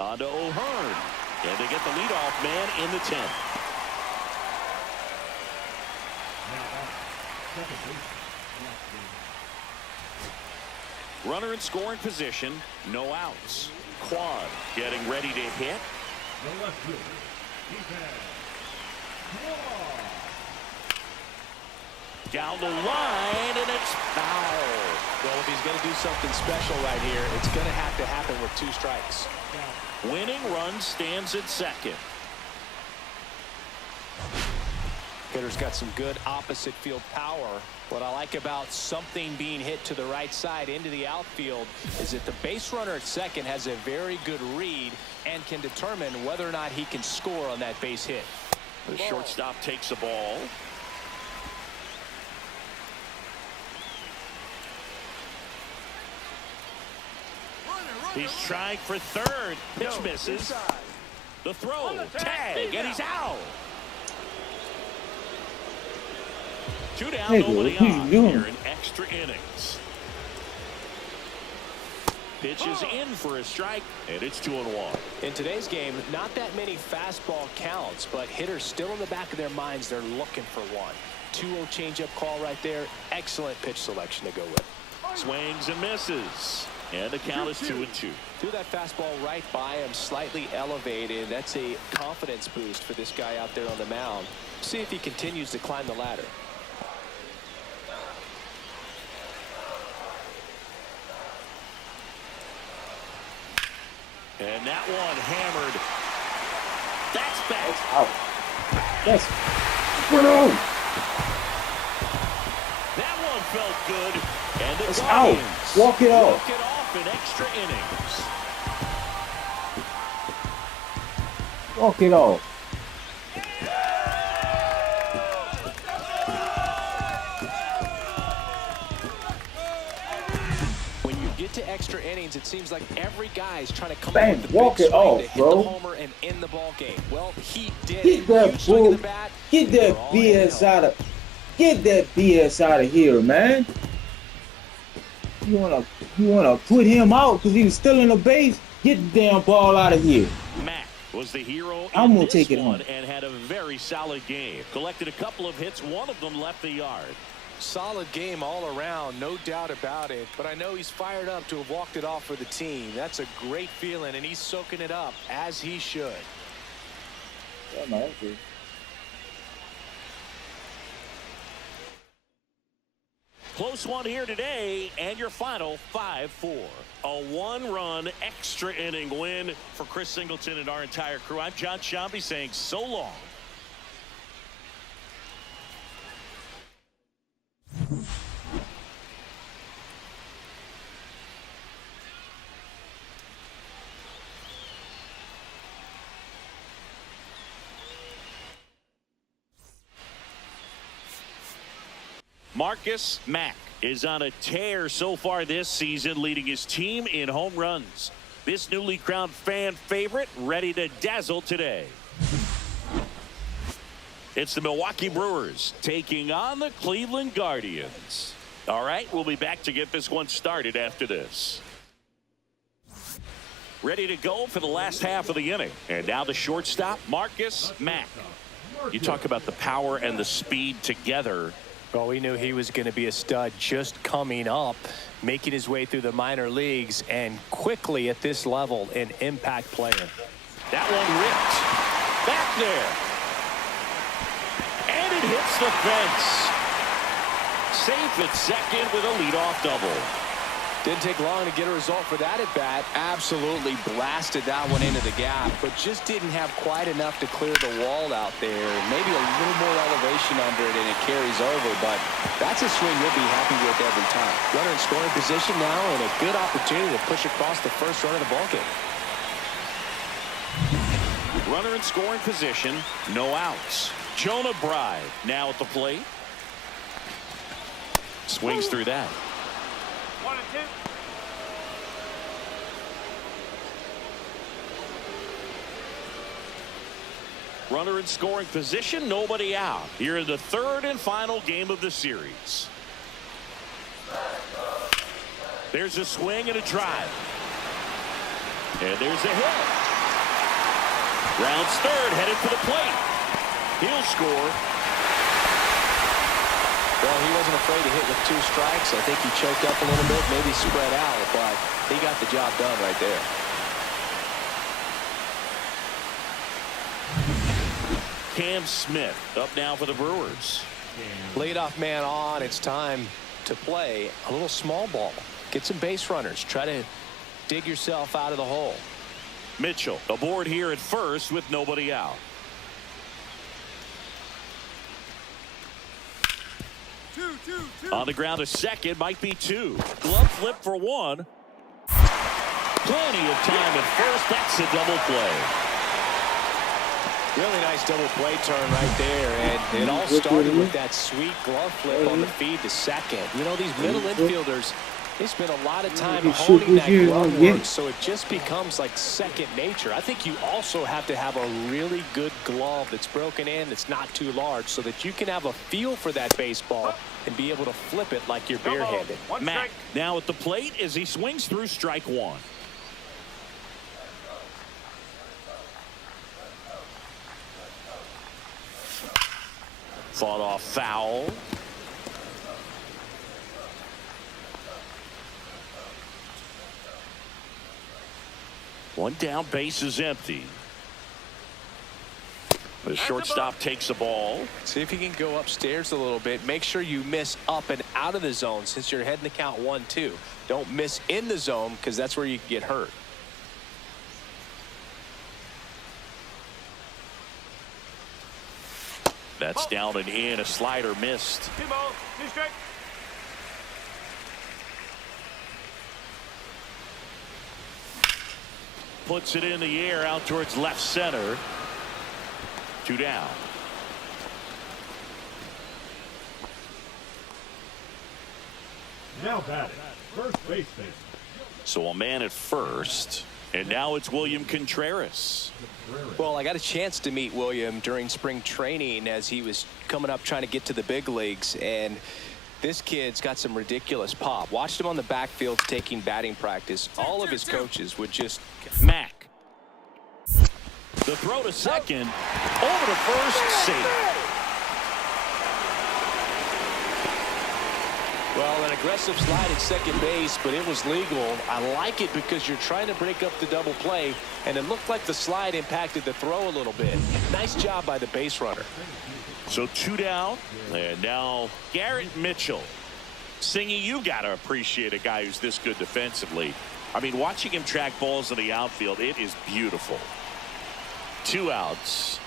On to O'Hearn. And they get the leadoff man in the 10th. Runner in scoring position. No outs. Quad getting ready to hit. Down the line, and it's foul. Well, if he's going to do something special right here, it's going to have to happen with 2 strikes. Winning run stands at second. Hitter's got some good opposite field power. What I like about something being hit to the right side into the outfield is that the base runner at second has a very good read and can determine whether or not he can score on that base hit. The shortstop takes the ball. He's trying for third. Pitch misses. The throw. Tag. And he's out. 2 down, nobody on here in extra innings. Pitches in for a strike, and it's 2-1. In today's game, not that many fastball counts, but hitters still in the back of their minds, they're looking for one. 2-0 changeup call right there. Excellent pitch selection to go with. Swings and misses. And the count is 2-2. Threw that fastball right by him, slightly elevated. That's a confidence boost for this guy out there on the mound. See if he continues to climb the ladder. And that one hammered. That's back. That's out. Yes. Bro. That one felt good. And the It's Guardians out. Walk it off. walk it off in extra innings. Walk it off. When you get to extra innings, it seems like every guy's trying to come Bang, up with the walk big it swing off, to hit bro. the homer and end the ball game. Well, he did. Get that Huge swing of bull. the bat. Get that We're all BS in. out of. Get that BS out of here, man. You wanna put him out because he was still in the base? Get the damn ball out of here. Mack was the hero I'm in gonna this take it one home. and had a very solid game. Collected a couple of hits. One of them left the yard. Solid game all around, no doubt about it. But I know he's fired up to have walked it off for the team. That's a great feeling, and he's soaking it up, as he should. Yeah, man, okay. Close one here today, and your final 5-4. A 1-run extra inning win for Chris Singleton and our entire crew. I'm John Shambi saying so long. Marcus Mack is on a tear so far this season, leading his team in home runs. This newly crowned fan favorite ready to dazzle today. It's the Milwaukee Brewers taking on the Cleveland Guardians. All right, we'll be back to get this one started after this. Ready to go for the last half of the inning. And now the shortstop, Marcus Mack. You talk about the power and the speed together. Well, we knew he was going to be a stud just coming up, making his way through the minor leagues, and quickly at this level, an impact player. That one ripped. Back there. And it hits the fence. Safe at second with a leadoff double. Didn't take long to get a result for that at bat. Absolutely blasted that one into the gap, but just didn't have quite enough to clear the wall out there. Maybe a little more elevation under it and it carries over, but that's a swing you'll be happy with every time. Runner in scoring position now and a good opportunity to push across the first run of the ballgame. Runner in scoring position, no outs. Jonah Bride now at the plate. Swings through that. 1-2. Runner in scoring position, nobody out. Here in the third and final game of the series. There's a swing and a drive. And there's a hit. Rounds third, headed for the plate. He'll score. Well, he wasn't afraid to hit with 2 strikes. I think he choked up a little bit, maybe spread out, but he got the job done right there. Cam Smith up now for the Brewers. Leadoff man on. It's time to play a little small ball. Get some base runners. Try to dig yourself out of the hole. Mitchell aboard here at first with nobody out. On the ground, a second, might be 2. Glove flip for 1. Plenty of time at first. That's a double play. Really nice double play turn right there, and it all started with that sweet glove flip on the feed to second. You know, these middle infielders, they spend a lot of time honing that glove work, so it just becomes like second nature. I think you also have to have a really good glove that's broken in, that's not too large, so that you can have a feel for that baseball and be able to flip it like you're barehanded. Mack now at the plate as he swings through strike 1. Fought off foul. One down, base is empty. The shortstop takes the ball. See if you can go upstairs a little bit. Make sure you miss up and out of the zone since you're heading the count 1-2. Don't miss in the zone because that's where you can get hurt. That's down and in. A slider missed. 2 balls, 2 strikes. Puts it in the air out towards left center. 2 down. Now batting, first baseman. So a man at first. And now it's William Contreras. Well, I got a chance to meet William during spring training as he was coming up trying to get to the big leagues, and this kid's got some ridiculous pop. Watched him on the backfield taking batting practice. All of his coaches would just... Mack. The throw to second. Over to first. Safe. Well, an aggressive slide at second base, but it was legal. I like it because you're trying to break up the double play, and it looked like the slide impacted the throw a little bit. Nice job by the base runner. So 2 down, and now Garrett Mitchell. Singy, you got to appreciate a guy who's this good defensively. I mean, watching him track balls in the outfield, it is beautiful. 2 outs.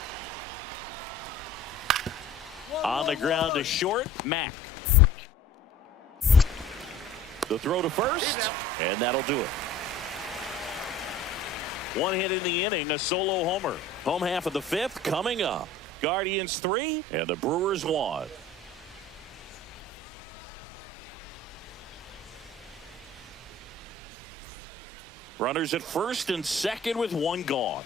On the ground to short, Mack. The throw to first, and that'll do it. 1 hit in the inning, a solo homer. Home half of the 5th coming up. Guardians 3 and the Brewers 1. Runners at first and second with 1 gone.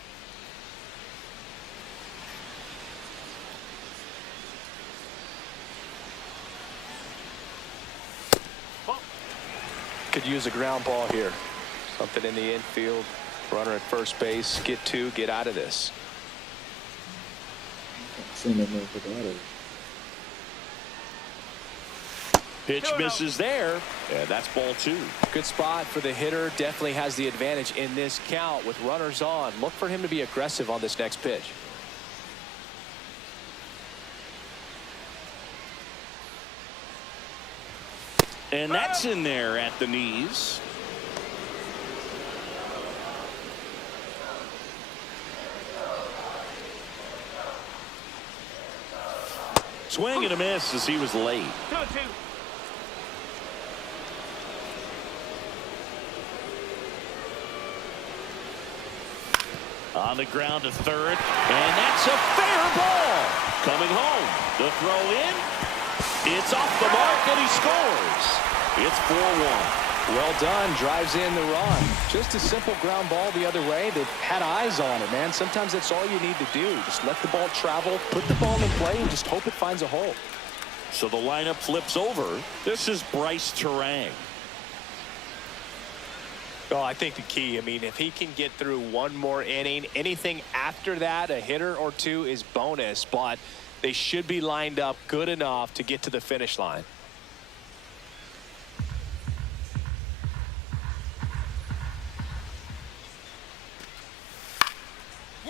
Could use a ground ball here. Something in the infield. Runner at first base. Get 2. Get out of this. Pitch misses there, and that's ball 2. Good spot for the hitter. Definitely has the advantage in this count with runners on. Look for him to be aggressive on this next pitch. And that's in there at the knees. Swing and a miss as he was late. 2-2. On the ground to third, and that's a fair ball. Coming home, the throw in. It's off the mark, and he scores. It's 4-1. Well done. Drives in the run. Just a simple ground ball the other way. They've had eyes on it, man. Sometimes that's all you need to do. Just let the ball travel, put the ball in play, and just hope it finds a hole. So the lineup flips over. This is Bryce Terang. Oh, I think the key, I mean, if he can get through one more inning, anything after that, a hitter or two is bonus, but they should be lined up good enough to get to the finish line.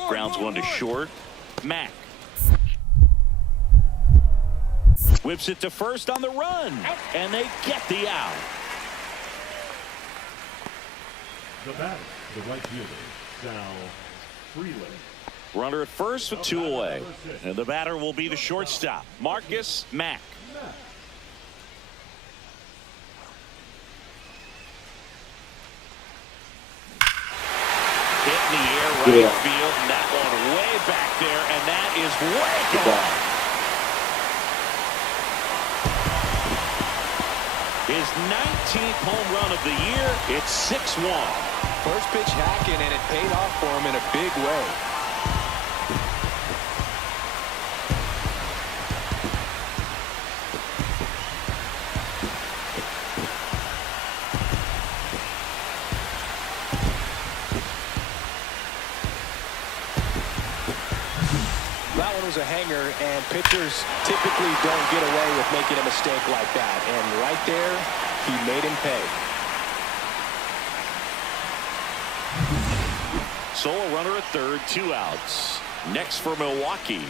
Grounds one to short. Mack whips it to first on the run, and they get the out. The batter, the right fielder, Sal Freeland. Runner at first with 2 away. And the batter will be the shortstop, Marcus Mack. Hit in the air right field, and that one way back there, and that is way gone. His 19th home run of the year. It's 6-1. First pitch hacking, and it paid off for him in a big way. That one was a hanger, and pitchers typically don't get away with making a mistake like that. And right there, he made him pay. Solo runner at third, 2 outs. Next for Milwaukee,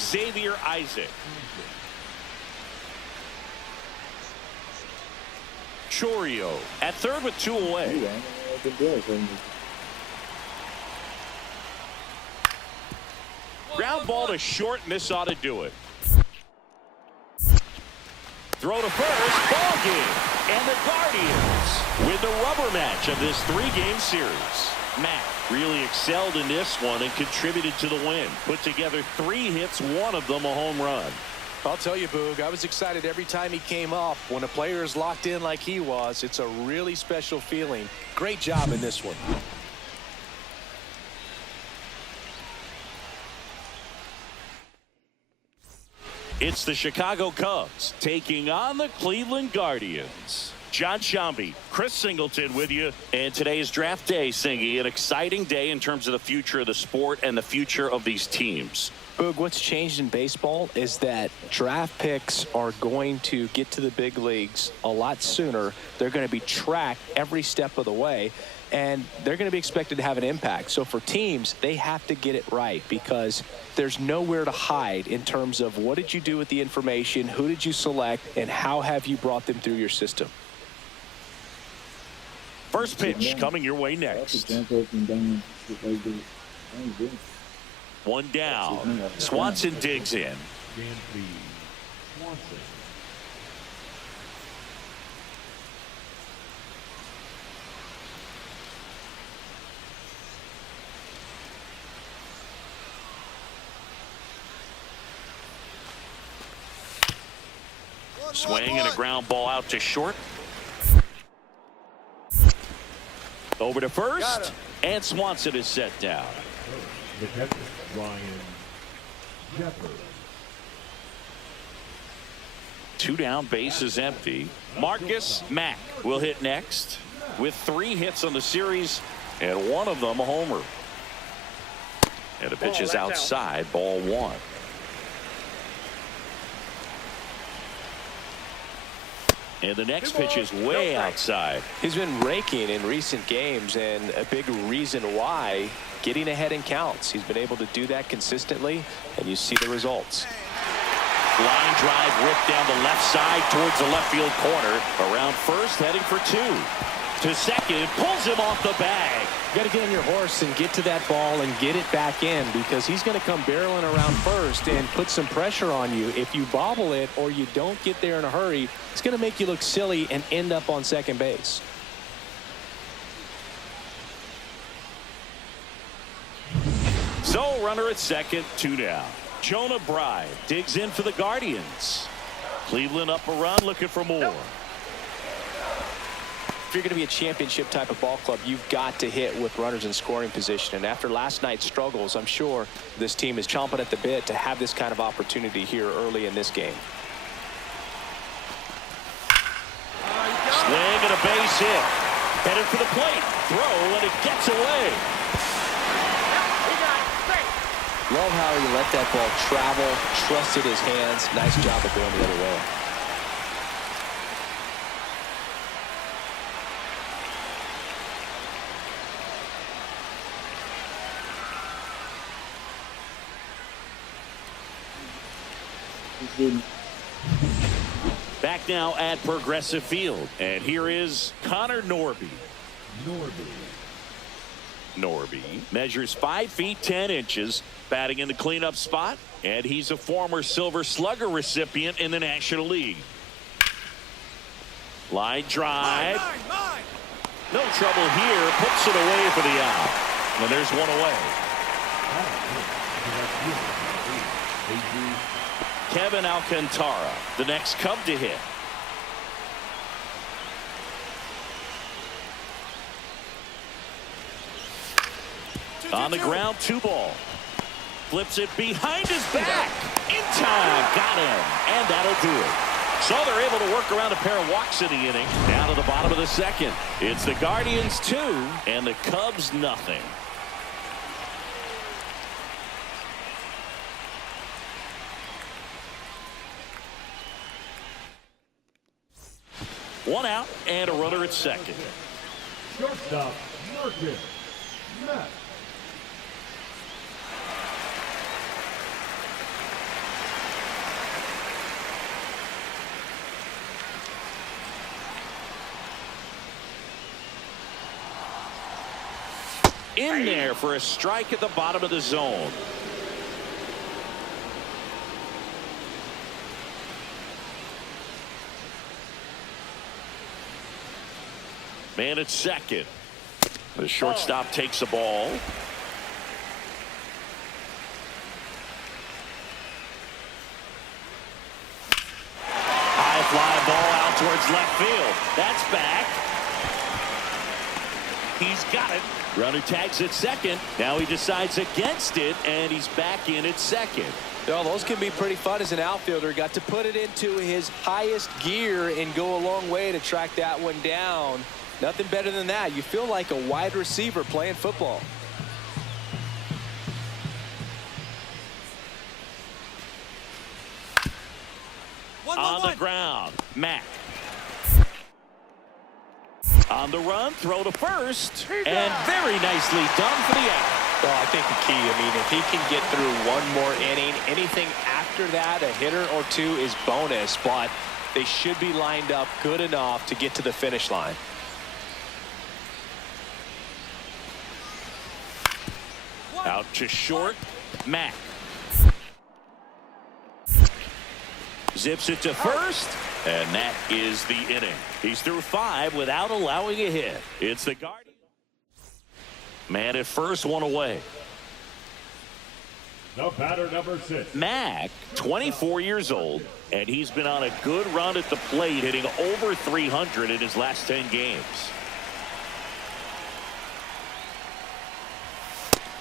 Xavier Isaac. Chorio at third with 2 away. Ground ball to short, and this ought to do it. Throw to first, ball game. And the Guardians win the rubber match of this 3-game series. Matt really excelled in this one and contributed to the win. Put together 3 hits, one of them a home run. I'll tell you, Boog, I was excited every time he came up. When a player is locked in like he was, it's a really special feeling. Great job in this one. It's the Chicago Cubs taking on the Cleveland Guardians. John Shambi, Chris Singleton with you. And today is draft day, Singy. An exciting day in terms of the future of the sport and the future of these teams. Boog, what's changed in baseball is that draft picks are going to get to the big leagues a lot sooner. They're going to be tracked every step of the way, and they're going to be expected to have an impact. So for teams, they have to get it right because there's nowhere to hide in terms of what did you do with the information, who did you select, and how have you brought them through your system. First pitch coming your way next. One down. Swanson digs in. Swing and a ground ball out to short. Over to first, and Swanson is set down. The catcher, Ryan Jeffers. 2 down, base is empty. Marcus Mack will hit next with 3 hits on the series, and one of them a homer. And the pitch is outside, ball 1. And the next pitch is way outside. He's been raking in recent games, and a big reason why, getting ahead in counts. He's been able to do that consistently, and you see the results. Line drive ripped down the left side towards the left field corner. Around first, heading for 2. To second, pulls him off the bag. You got to get on your horse and get to that ball and get it back in, because he's going to come barreling around first and put some pressure on you. If you bobble it or you don't get there in a hurry, it's going to make you look silly and end up on second base. So runner at second, 2 down. Jonah Bride digs in for the Guardians. Cleveland up a run, looking for more. If you're going to be a championship type of ball club, you've got to hit with runners in scoring position. And after last night's struggles, I'm sure this team is chomping at the bit to have this kind of opportunity here early in this game. Swing and a base hit. Headed for the plate. Throw, and it gets away. We got it. Straight. Love how he let that ball travel, trusted his hands. Nice job of going the other way. Back now at Progressive Field. And here is Connor Norby. Norby measures 5 feet 10 inches, batting in the cleanup spot, and he's a former Silver Slugger recipient in the National League. Line drive. No trouble here. Puts it away for the out. And there's one away. Kevin Alcantara, the next Cub to hit. On the ground, 2 ball. Flips it behind his back. In time. Got him. And that'll do it. So they're able to work around a pair of walks in the inning. Down to the bottom of the second. It's the Guardians 2 and the Cubs nothing. One out and a runner at second. Shortstop, Marcus Matt. In there for a strike at the bottom of the zone. Man at second. The shortstop takes the ball. High fly ball out towards left field. That's back. He's got it. Runner tags at second. Now he decides against it, and he's back in at second. Well, those can be pretty fun as an outfielder. Got to put it into his highest gear and go a long way to track that one down. Nothing better than that. You feel like a wide receiver playing football. On the ground, Mack. On the run, throw to first, and very nicely done for the out. Well, I think the key, I mean, if he can get through one more inning, anything after that, a hitter or two is bonus, but they should be lined up good enough to get to the finish line. Out to short, Mack. Zips it to first, and that is the inning. He's through 5 without allowing a hit. It's the Guardians. Man at first, one away. The batter, number 6. Mack, 24 years old, and he's been on a good run at the plate, hitting over 300 in his last 10 games.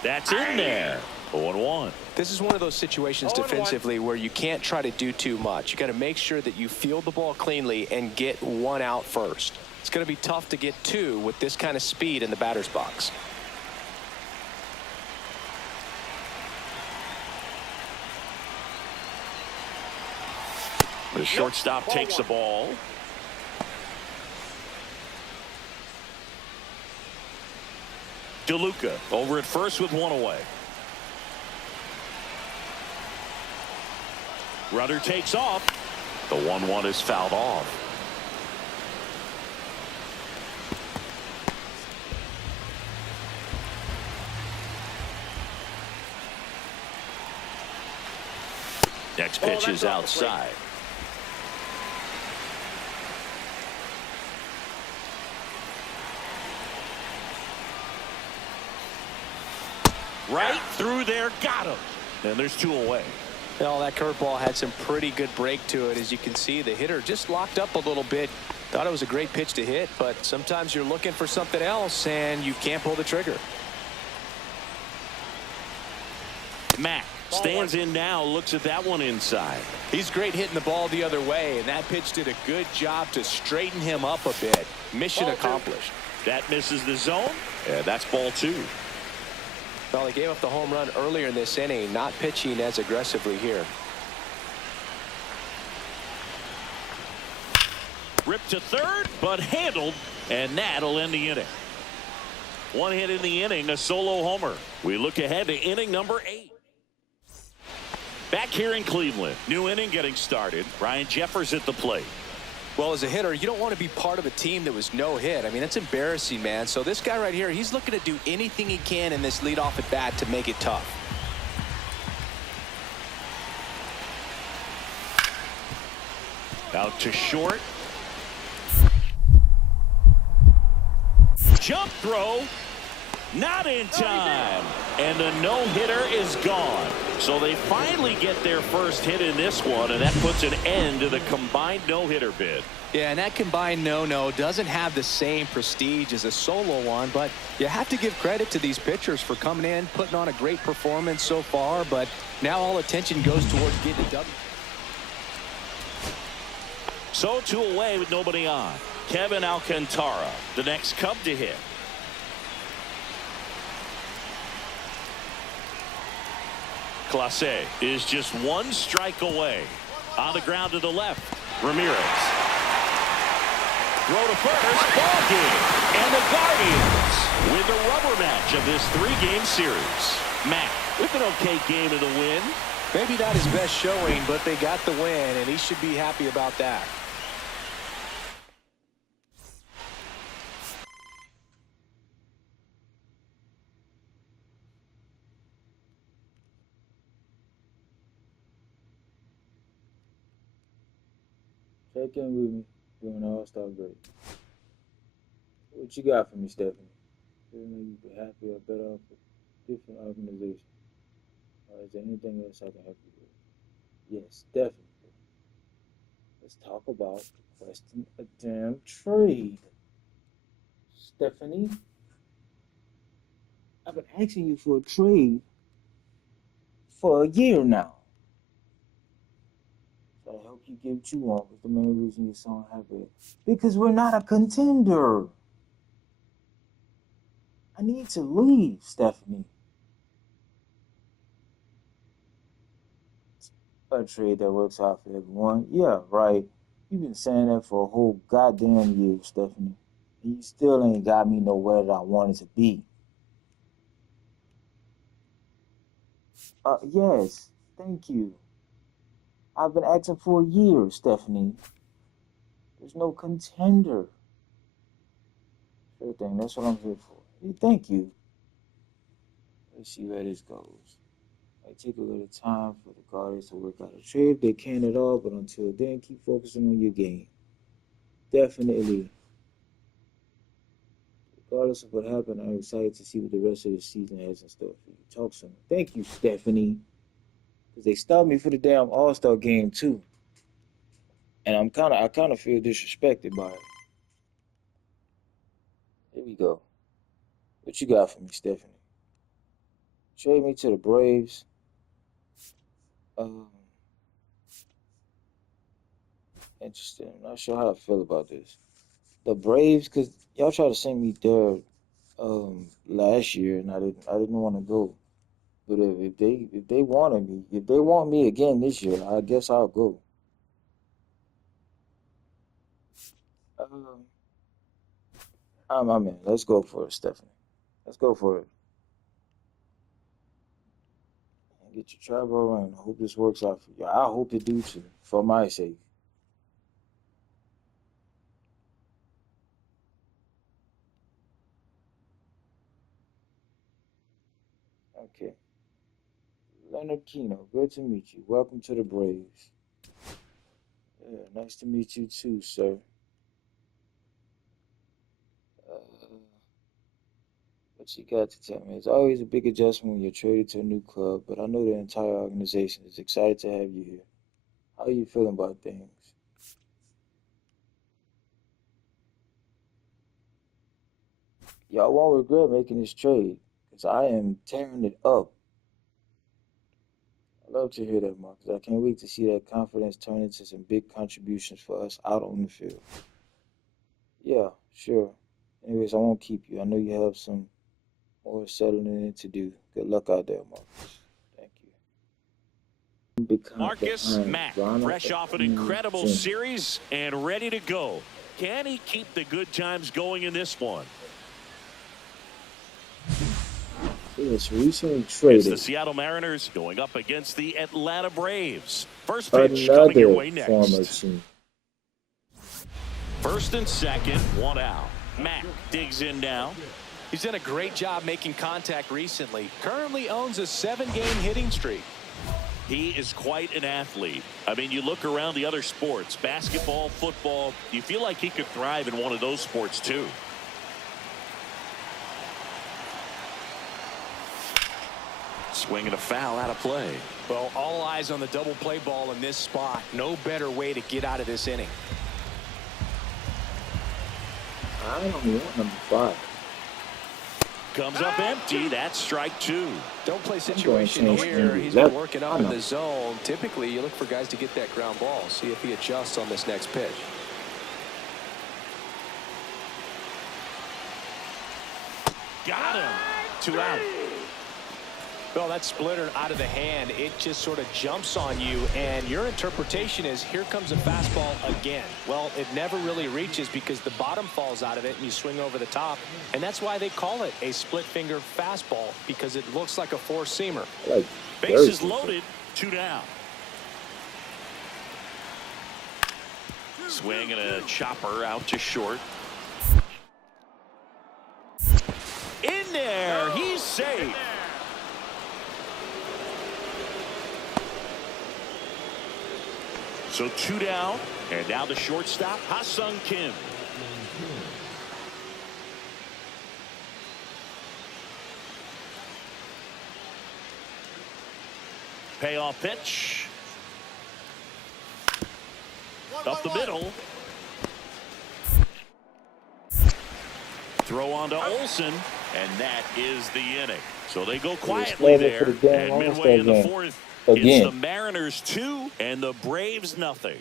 That's in there. 0-1. This is one of those situations defensively where you can't try to do too much. You got to make sure that you field the ball cleanly and get one out first. It's going to be tough to get 2 with this kind of speed in the batter's box. The shortstop takes the ball. DeLuca over at first with one away. Runner takes off. The 1-1 is fouled off. Next pitch is outside. Right through there, got him. And there's 2 away. Well, that curveball had some pretty good break to it. As you can see, the hitter just locked up a little bit. Thought it was a great pitch to hit, but sometimes you're looking for something else and you can't pull the trigger. Mack stands in now, looks at that one inside. He's great hitting the ball the other way, and that pitch did a good job to straighten him up a bit. Mission accomplished. That misses the zone, and that's ball 2. Well, he gave up the home run earlier in this inning, not pitching as aggressively here. Ripped to third, but handled, and that'll end the inning. 1 hit in the inning, a solo homer. We look ahead to inning number 8. Back here in Cleveland, new inning getting started. Ryan Jeffers at the plate. Well, as a hitter, you don't want to be part of a team that was no hit. I mean, that's embarrassing, man. So this guy right here, he's looking to do anything he can in this leadoff at bat to make it tough. Out to short. Jump throw. Not in time. And the no-hitter is gone. So they finally get their first hit in this one, and that puts an end to the combined no-hitter bid. Yeah, and that combined no-no doesn't have the same prestige as a solo one, but you have to give credit to these pitchers for coming in, putting on a great performance so far, but now all attention goes towards getting a W. So 2 away with nobody on. Kevin Alcantara, the next Cub to hit. Clase is just 1 strike away. On the ground to the left, Ramirez. Throw to first, ball game. And the Guardians win the rubber match of this 3-game series. Matt, with an okay game in the win. Maybe not his best showing, but they got the win, and he should be happy about that. Check in with me during the All-Star break. What you got for me, Stephanie? Feeling like you'd be happy or better off with different organization? Or is there anything else I can help you with? Yes, definitely. Let's talk about requesting a damn trade. Stephanie, I've been asking you for a trade for a year now. So I hope you get what you want. But the main reason you're so unhappy because we're not a contender. I need to leave, Stephanie. A trade that works out for everyone. Yeah, right. You've been saying that for a whole goddamn year, Stephanie. And you still ain't got me nowhere that I wanted to be. Yes, thank you. I've been asking for a year, Stephanie. There's no contender. Sure thing, that's what I'm here for. Hey, thank you. Let's see where this goes. I take a little time for the Guardians to work out a trade if they can at all, but until then, keep focusing on your game. Definitely. Regardless of what happened, I'm excited to see what the rest of the season has in store for you. Talk soon. Thank you, Stephanie. Because they stopped me for the damn All-Star game, too. And I kind of feel disrespected by it. Here we go. What you got for me, Stephanie? Trade me to the Braves. Interesting. I'm not sure how I feel about this. The Braves, because y'all tried to send me there last year, and I didn't want to go. But if they want me again this year, I guess I'll go. I'm in. Let's go for it, Stephanie. Let's go for it. And get your travel around. I hope this works out for you. I hope it do too, for my sake. Okay. Leonard Kino, good to meet you. Welcome to the Braves. Yeah, nice to meet you too, sir. Uh, what you got to tell me? It's always a big adjustment when you're traded to a new club, but I know the entire organization is excited to have you here. How are you feeling about things? Y'all won't regret making this trade, because I am tearing it up. I love to hear that, Marcus. I can't wait to see that confidence turn into some big contributions for us out on the field. Yeah, sure. Anyways, I won't keep you. I know you have some more settling in to do. Good luck out there, Marcus. Thank you. Marcus Mack, Ronald fresh off an Acuna incredible Jr. series and ready to go. Can he keep the good times going in this one? He was recently It's traded. the Seattle Mariners going up against the Atlanta Braves. First pitch coming your way Another former next. team. First and second, one out. Mack digs in now. He's done a great job making contact recently. Currently owns a 7-game hitting streak. He is quite an athlete. I mean, you look around the other sports, basketball, football, you feel like he could thrive in one of those sports too. Swinging a foul out of play. Well, all eyes on the double play ball in this spot. No better way to get out of this inning. I don't want number 5. Comes up empty. That's strike 2. Don't play situation change here. to He's been 11. working up in the zone. Typically, you look for guys to get that ground ball. See if he adjusts on this next pitch. Got him. 2 out. Well, that splitter out of the hand, it just sort of jumps on you, and your interpretation is, here comes a fastball again. Well, it never really reaches because the bottom falls out of it and you swing over the top, and that's why they call it a split finger fastball, because it looks like a four-seamer. Like Bases loaded. 2 down. Swing and a chopper out to short. In there. He's safe. So 2 down, and now the shortstop, Ha-Sung Kim. Payoff pitch. Up the middle. Throw on to Olsen, and that is the inning. So they go quietly there, and midway in the 4th, it's the Mariners 2 and the Braves nothing.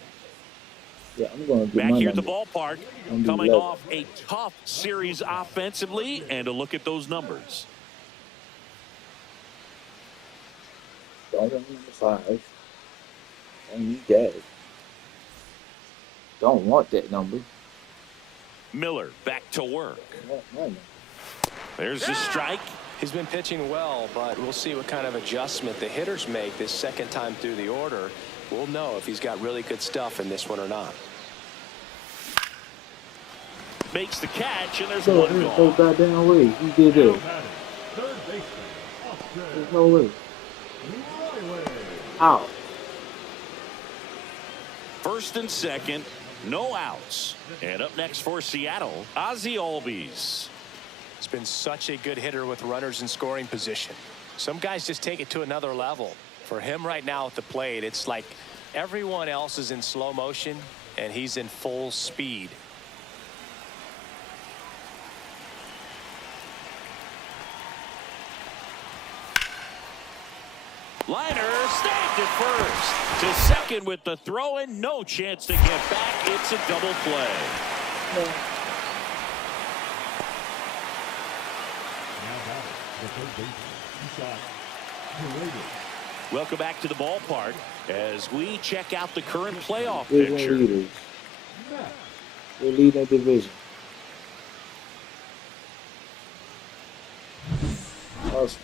Yeah, I'm going to get Back my here at the number. ballpark, coming off a tough series offensively, and a look at those numbers. Don't want number 5. Don't need that. Don't want that number. Miller back to work. I want my number. There's the strike. He's been pitching well, but we'll see what kind of adjustment the hitters make this second time through the order. We'll know if he's got really good stuff in this one or not. Makes the catch, and there's So, one there's no gone. goddamn way he did that. Third baseman, Austin There's no way. Riley. Out. First and second, no outs. And up next for Seattle, Ozzie Albies. He's been such a good hitter with runners in scoring position. Some guys just take it to another level. For him right now at the plate, it's like everyone else is in slow motion and he's in full speed. Liner snagged at first. To second with the throw in. No chance to get back. It's a double play. Now batting, the third baseman, Ishaq Paredes. Welcome back to the ballpark as we check out the current playoff Division picture. leaders. Matt They're leading that division. Awesome.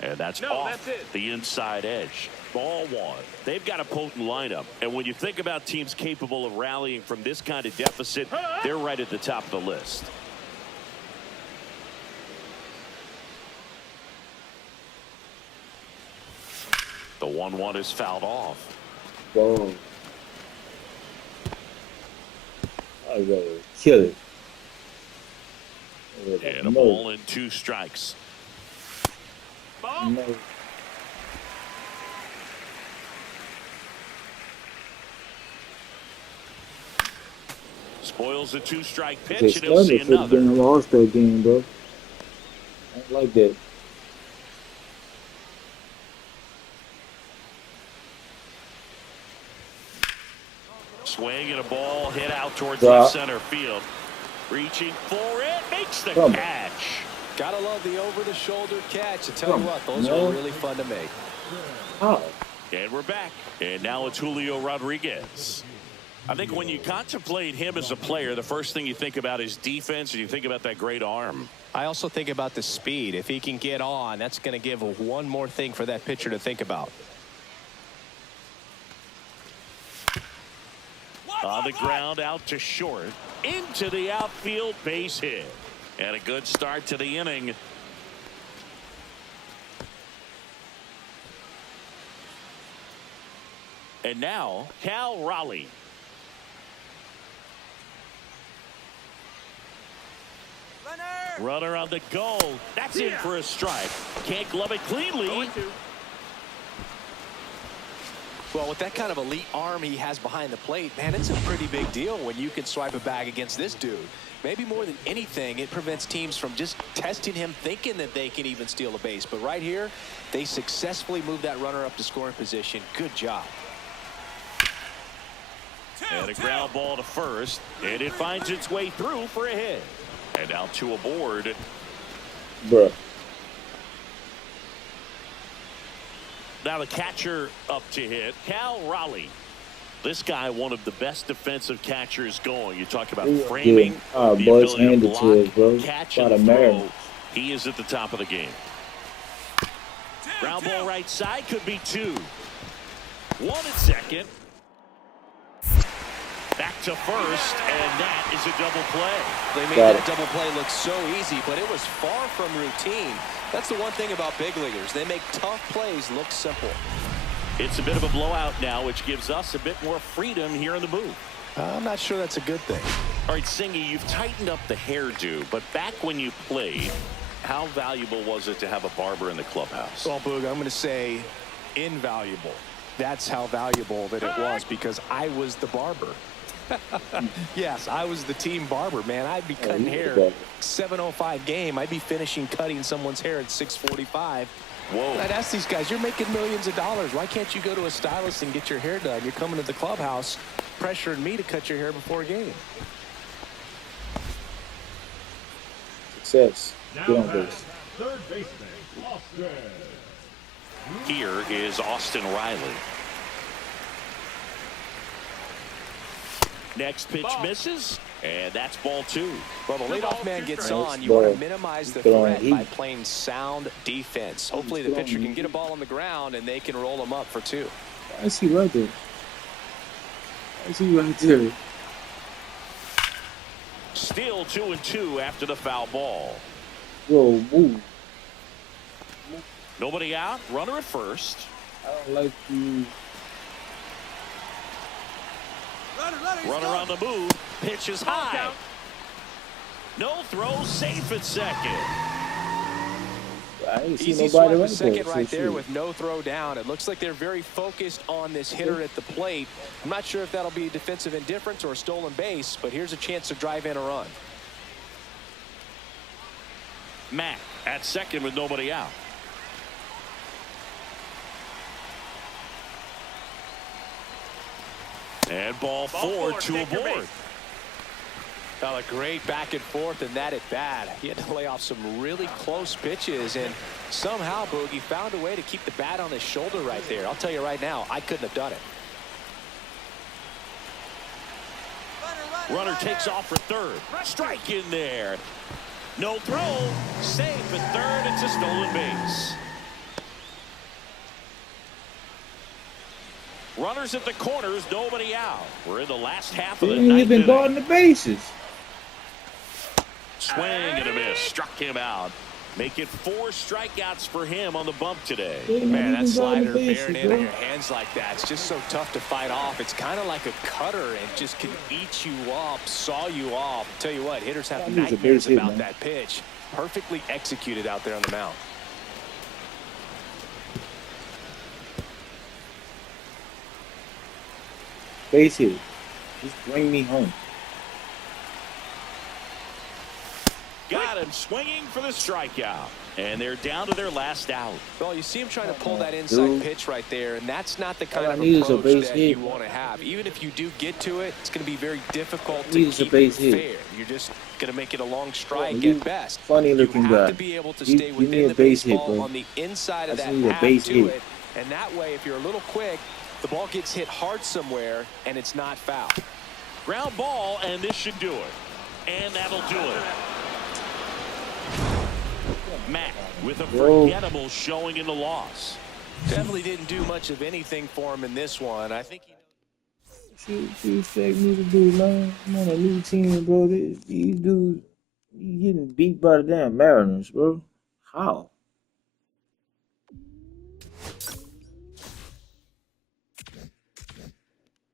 And that's off the inside edge. Ball 1. They've got a potent lineup. And when you think about teams capable of rallying from this kind of deficit, they're right at the top of the list. The 1-1 is fouled off. Whoa. I gotta kill it. And a ball and 2 strikes. No. Spoils the 2-strike They pitch, and he'll see started for the another. damn All-Star game, bro. I don't like that. Swing and a ball hit out towards Drop. left center field. Reaching for it, makes the Come. catch. Gotta love the over-the-shoulder catch. I tell you Come what, those on. are really fun to make. How? And we're back. And now it's Julio Rodriguez. I think when you contemplate him as a player, the first thing you think about is defense, and you think about that great arm. I also think about the speed. If he can get on, that's going to give one more thing for that pitcher to think about. On the ground, out to short, into the outfield, base hit. And a good start to the inning. And now, Cal Raleigh. Runner on the go. That's in for a strike. Can't glove it cleanly. Well, with that kind of elite arm he has behind the plate, man, it's a pretty big deal when you can swipe a bag against this dude. Maybe more than anything, it prevents teams from just testing him, thinking that they can even steal a base. But right here, they successfully moved that runner up to scoring position. Good job. And a ground ball to first, and it finds its way through for a hit. And now two aboard. Bruh. Now the catcher up to hit, Cal Raleigh. This guy, one of the best defensive catchers going. You talk about framing, the boys, ability hand to it to block, us, bro. catch, Got and a man. throw. He is at the top of the game. Ground ball right side, could be two. One at second. Back to first, and that is a double play. They made that double play look so easy, but it was far from routine. That's the one thing about big leaguers. They make tough plays look simple. It's a bit of a blowout now, which gives us a bit more freedom here in the booth. I'm not sure that's a good thing. All right, Singy, you've tightened up the hairdo, but back when you played, how valuable was it to have a barber in the clubhouse? Well, Boog, I'm going to say invaluable. That's how valuable that it was, because I was the barber. Yes, I was the team barber, man. I'd be cutting hair 7:05 game. I'd be finishing cutting someone's hair at 6:45. Whoa. I'd ask these guys, you're making millions of dollars. Why can't you go to a stylist and get your hair done? You're coming to the clubhouse pressuring me to cut your hair before a game. Success. Now Get on batting, base. third baseman, Austin. Here is Austin Riley. Next pitch misses, and that's ball two. Well, the leadoff man gets on. You Ball. want to minimize the Good on threat heat. by playing sound defense. Hopefully the Good on pitcher can heat. get a ball on the ground and they can roll him up for two. I see right there. I see right there. Still 2-2 after the foul ball. Whoa, move. Nobody out, runner at first. I don't like you. Runner on the move, pitch is high. No throw, safe at second. I ain't see Easy nobody swipe right a second there. right So there shoot. with no throw down. It looks like they're very focused on this hitter at the plate. I'm not sure if that'll be defensive indifference or a stolen base, but here's a chance to drive in a run. Matt at second with nobody out. And ball four, two aboard. Well, a great back and forth and that at bat. He had to lay off some really close pitches, and somehow Boogie found a way to keep the bat on his shoulder right there. I'll tell you right now, I couldn't have done it. Runner takes off for third. Strike in there. No throw. Safe at third. It's a stolen base. Runners at the corners. Nobody out. We're in the last half of They the ain't ninth even inning. guarding the bases. Swing and a miss. Struck him out. Make it 4 strikeouts for him on the bump today. They ain't Man, that even guarding slider the bases, bearing in bro. on your hands like that, it's just so tough to fight off. It's kind of like a cutter and just can eat you up, saw you off. Tell you what, hitters have That was a nightmares base hit, about man. that pitch. Perfectly executed out there on the mound. Base hit. Just bring me home. Got got him swinging for the strikeout. And they're down to their last out. Well, you see him trying to pull that inside pitch right there, and that's not the kind of need is a approach base that hit. you want to have. Even if you do get to it, it's going to be very difficult to Need is a keep base it hit. fair. You're just going to make it a long strike You at best. funny looking You guy. have to be able to stay Give me within a the base hit, baseball bro. on the inside of I just that need a path base to hit. it. And that way, if you're a little quick, the ball gets hit hard somewhere, and it's not foul. Ground ball, and this should do it. And that'll do it. Matt with a forgettable showing in the loss. Definitely didn't do much of anything for him in this one. I think Shit, you expect me to do, man? I'm on a new team, bro. These dudes, you getting beat by the damn Mariners, bro. How?